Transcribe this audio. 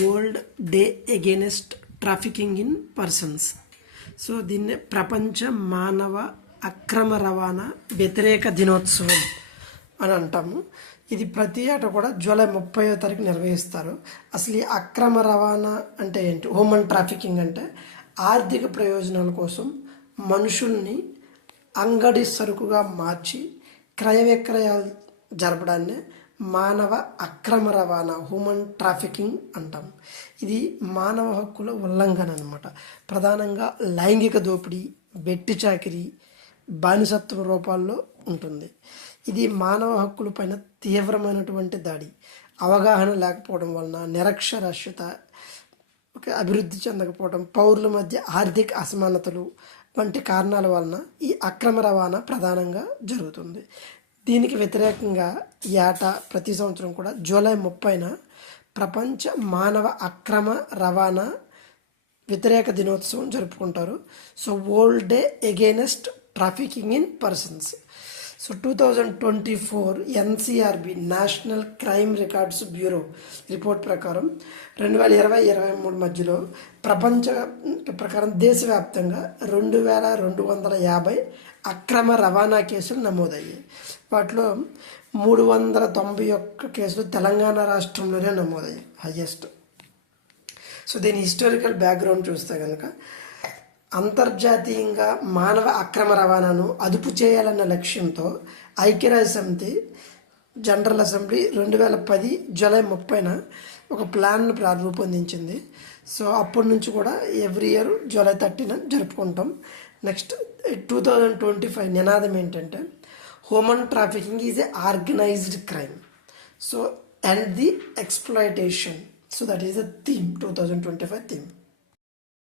World day against trafficking in persons. So దీన్నే ప్రపంచ మానవ అక్రమ రవాణా వ్యతిరేక దినోత్సవం అని అంటాము. ఇది ప్రతి ఏటా కూడా జూలై 30వ తారీఖు నిర్వహిస్తారు. అసలు ఈ అక్రమ రవాణా అంటే ఏంటి? హ్యూమన్ ట్రాఫికింగ్ అంటే ఆర్థిక ప్రయోజనాల కోసం మనుషుల్ని అంగడి సరుకుగా మార్చి క్రయ విక్రయాలు జరపడాన్ని మానవ అక్రమ రవాణా హ్యూమన్ ట్రాఫికింగ్ అంటాం. ఇది మానవ హక్కుల ఉల్లంఘన అనమాట. ప్రధానంగా లైంగిక దోపిడీ, వెట్టి చాకిరీ, బానిసత్వ రూపాల్లో ఉంటుంది. ఇది మానవ హక్కుల పైన తీవ్రమైనటువంటి దాడి. అవగాహన లేకపోవడం వలన, నిరక్షరాస్యత, అభివృద్ధి చెందకపోవడం, పౌరుల మధ్య ఆర్థిక అసమానతలు వంటి కారణాల వలన ఈ అక్రమ రవాణా ప్రధానంగా జరుగుతుంది. దీనికి వ్యతిరేకంగా ప్రతి సంవత్సరం కూడా జూలై 30న ప్రపంచ మానవ అక్రమ రవాణా వ్యతిరేక దినోత్సవం జరుపుకుంటారు. So world day against trafficking in persons. So 2024 NCRB national crime records bureau report ప్రకారం 2020-23 మధ్యలో ప్రపంచ ప్రకారం దేశవ్యాప్తంగా 2250 అక్రమ రవాణా కేసులు నమోదయ్యాయి. వాటిలో 391 కేసులు తెలంగాణ రాష్ట్రంలోనే నమోదయ్యాయి, హయ్యెస్ట్. సో దీని హిస్టారికల్ బ్యాక్గ్రౌండ్ చూస్తే కనుక అంతర్జాతీయంగా మానవ అక్రమ రవాణాను అదుపు చేయాలన్న లక్ష్యంతో ఐక్యరాజ్య సమితి జనరల్ అసెంబ్లీ 2010 జూలై 30న ఒక ప్లాన్ను రూపొందించింది. సో అప్పటి నుంచి కూడా ఎవ్రీ ఇయర్ జూలై 30న జరుపుకుంటాం. నెక్స్ట్ 2025 నినాదం ఏంటంటే human trafficking is a organised crime. So and the exploitation. So that is the theme, 2025 theme.